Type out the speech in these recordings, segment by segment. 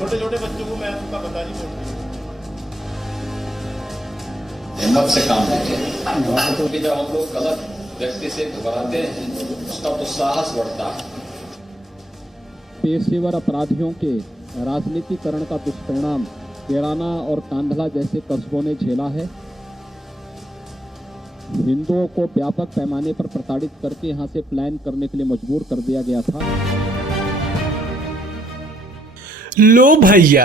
छोटे छोटे बच्चों को मैं उनका बता नहीं सकती। हिम्मत से काम लीजिए, क्योंकि जब हम लोग गलत व्यक्ति से घबराते हैं उसका तो साहस बढ़ता है। पेशेवर अपराधियों के राजनीतिकरण का दुष्परिणाम कैराना और कांधला जैसे कस्बों ने झेला है। हिंदुओं को व्यापक पैमाने पर प्रताड़ित करके यहां से प्लान करने के लिए मजबूर कर दिया गया था। लो भैया,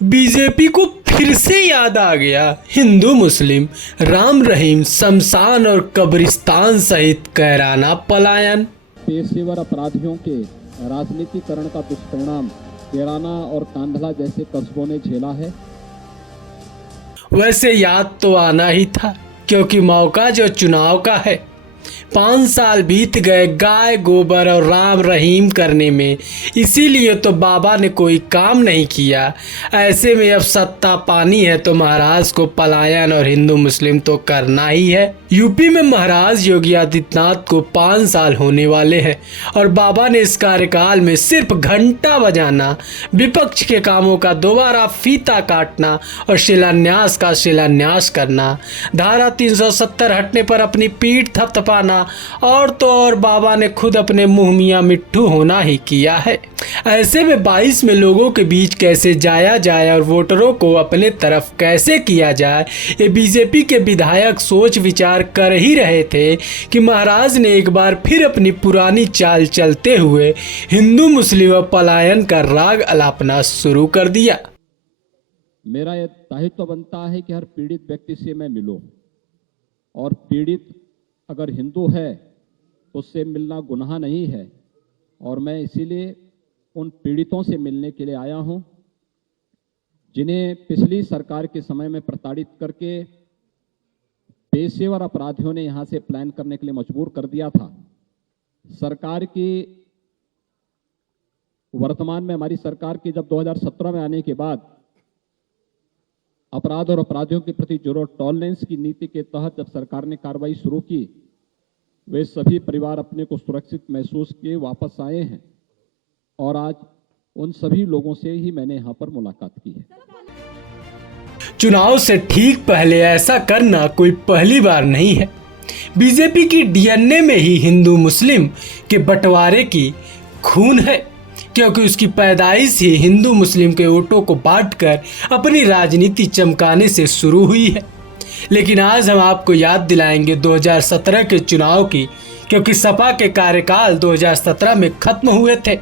बीजेपी को फिर से याद आ गया हिंदू मुस्लिम, राम रहीम, शमशान और कब्रिस्तान सहित कैराना पलायन। पेशेवर अपराधियों के राजनीतिकरण का दुष्परिणाम कैराना और कांधला जैसे कस्बों ने झेला है। वैसे याद तो आना ही था, क्योंकि मौका जो चुनाव का है। 5 साल बीत गए गाय गोबर और राम रहीम करने में, इसीलिए तो बाबा ने कोई काम नहीं किया। ऐसे में अब सत्ता पानी है तो महाराज को पलायन और हिंदू मुस्लिम तो करना ही है। यूपी में महाराज योगी आदित्यनाथ को 5 साल होने वाले हैं और बाबा ने इस कार्यकाल में सिर्फ घंटा बजाना, विपक्ष के कामों का दोबारा फीता काटना और शिलान्यास का शिलान्यास करना, धारा 370 हटने पर अपनी पीठ थपथपाना और तो और बाबा ने खुद अपने मुंह मियां मिट्ठू होना ही किया है। ऐसे में 22 में लोगों के बीच कैसे जाया जाए और वोटरों को अपने तरफ कैसे किया जाए, ये बीजेपी के विधायक सोच विचार कर ही रहे थे कि महाराज ने एक बार फिर अपनी पुरानी चाल चलते हुए हिंदू मुस्लिम पलायन का राग अलापना शुरू कर दिया। मेरा यह दायित्व बनता है कि हर पीड़ित व्यक्ति से मैं मिलूं, और पीड़ित अगर हिंदू है तो उससे मिलना गुनाह नहीं है, और मैं इसीलिए उन पीड़ितों से मिलने के लिए आया हूं जिन्हें पिछली सरकार के समय में प्रताड़ित करके पेशेवर अपराधियों ने यहां से प्लान करने के लिए मजबूर कर दिया था। सरकार की वर्तमान में हमारी सरकार की जब 2017 में आने के बाद अपराध और अपराधियों के प्रति जीरो टॉलरेंस की नीति के तहत जब सरकार ने कार्रवाई शुरू की, वे सभी परिवार अपने को सुरक्षित महसूस किए वापस आए हैं, और आज उन सभी लोगों से ही मैंने यहाँ पर मुलाकात की है। चुनाव से ठीक पहले ऐसा करना कोई पहली बार नहीं है। बीजेपी की डीएनए में ही हिंदू मुस्लिम के बंटवारे की खून है, क्योंकि उसकी पैदाइश ही हिंदू मुस्लिम के वोटों को बांटकर अपनी राजनीति चमकाने से शुरू हुई है। लेकिन आज हम आपको याद दिलाएंगे 2017 के चुनाव की, क्योंकि सपा के कार्यकाल 2017 में खत्म हुए थे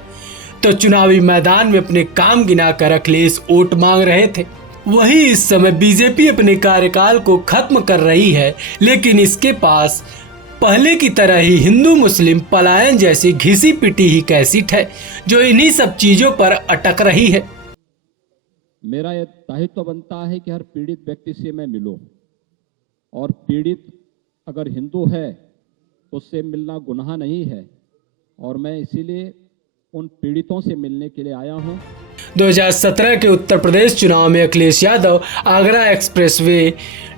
तो चुनावी मैदान में अपने काम गिनाकर अखिलेश वोट मांग रहे थे। वहीं इस समय बीजेपी अपने कार्यकाल को खत्म कर रही है, लेकिन इसके पास पहले की तरह ही हिंदू मुस्लिम पलायन जैसी घिसी पिटी ही कैसेट है जो इन्हीं सब चीजों पर अटक रही है। मेरा यह दायित्व बनता है कि हर पीड़ित व्यक्ति से मैं मिलूं, और पीड़ित अगर हिंदू है तो उससे मिलना गुनाह नहीं है, और मैं इसीलिए उन पीड़ितों से मिलने के लिए आया हूं। 2017 के उत्तर प्रदेश चुनाव में Akhilesh Yadav Agra expressway,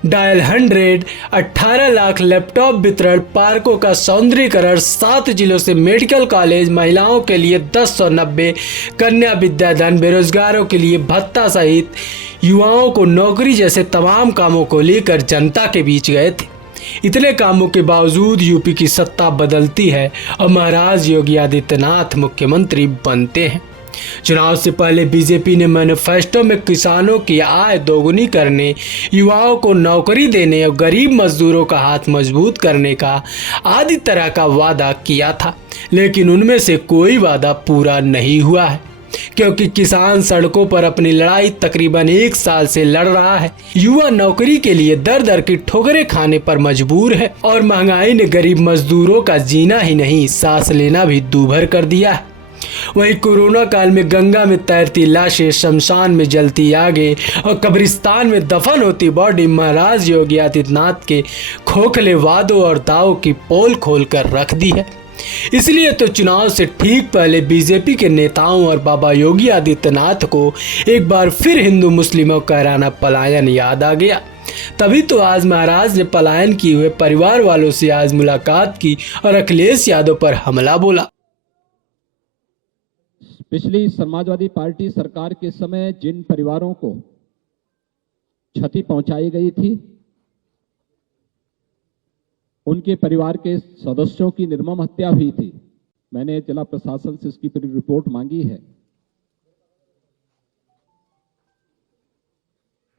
dial 100, 18 lakh laptop वितरण, पार्कों का सौंदर्यीकरण, 7 जिलों से मेडिकल कॉलेज, महिलाओं के लिए 1090, कन्या विद्याधन, बेरोजगारों के लिए भत्ता सहित युवाओं को नौकरी जैसे तमाम कामों को लेकर जनता के बीच गए थे। इतने कामों के बावजूद यूपी की सत्ता बदलती है और महाराज योगी आदित्यनाथ मुख्यमंत्री बनते हैं। चुनाव से पहले बीजेपी ने मैनिफेस्टो में किसानों की आय दोगुनी करने, युवाओं को नौकरी देने और गरीब मजदूरों का हाथ मजबूत करने का आदि तरह का वादा किया था, लेकिन उनमें से कोई वादा पूरा नहीं हुआ है, क्योंकि किसान सड़कों पर अपनी लड़ाई तकरीबन 1 साल से लड़ रहा है। युवा नौकरी के लिए दर दर की ठोकरें खाने पर मजबूर है, और महंगाई ने गरीब मजदूरों का जीना ही नहीं, सांस लेना भी दूभर कर दिया है। वहीं कोरोना काल में गंगा में तैरती लाशें, शमशान में जलती आगे और कब्रिस्तान में दफन होती बॉडी महाराज योगी आदित्यनाथ के खोखले वादों और दावों की पोल खोल कर रख दी है। इसलिए तो चुनाव से ठीक पहले बीजेपी के नेताओं और बाबा योगी आदित्यनाथ को एक बार फिर हिंदू मुस्लिमों का कैराना पलायन याद आ गया। तभी तो आज महाराज ने पलायन किए हुए परिवार वालों से आज मुलाकात की और अखिलेश यादव पर हमला बोला। पिछली समाजवादी पार्टी सरकार के समय जिन परिवारों को क्षति पहुंचाई गई थी, उनके परिवार के सदस्यों की निर्मम हत्या हुई थी। मैंने जिला प्रशासन से इसकी पूरी रिपोर्ट मांगी है।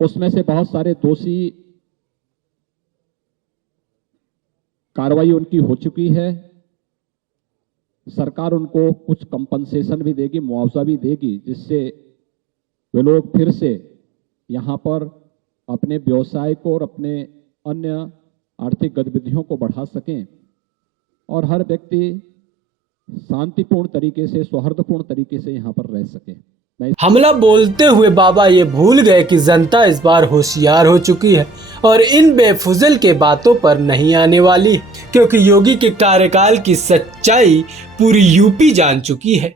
उसमें से बहुत सारे दोषी कार्रवाई उनकी हो चुकी है। सरकार उनको कुछ कंपनसेशन भी देगी, मुआवजा भी देगी, जिससे वे लोग फिर से यहां पर अपने व्यवसाय को और अपने अन्य आर्थिक गतिविधियों को बढ़ा सकें और हर व्यक्ति शांतिपूर्ण तरीके से, सौहार्दपूर्ण तरीके से यहां पर रह सके। हमला बोलते हुए बाबा ये भूल गए कि जनता इस बार होशियार हो चुकी है और इन बेफुजल के बातों पर नहीं आने वाली, क्योंकि योगी के कार्यकाल की सच्चाई पूरी यूपी जान चुकी है।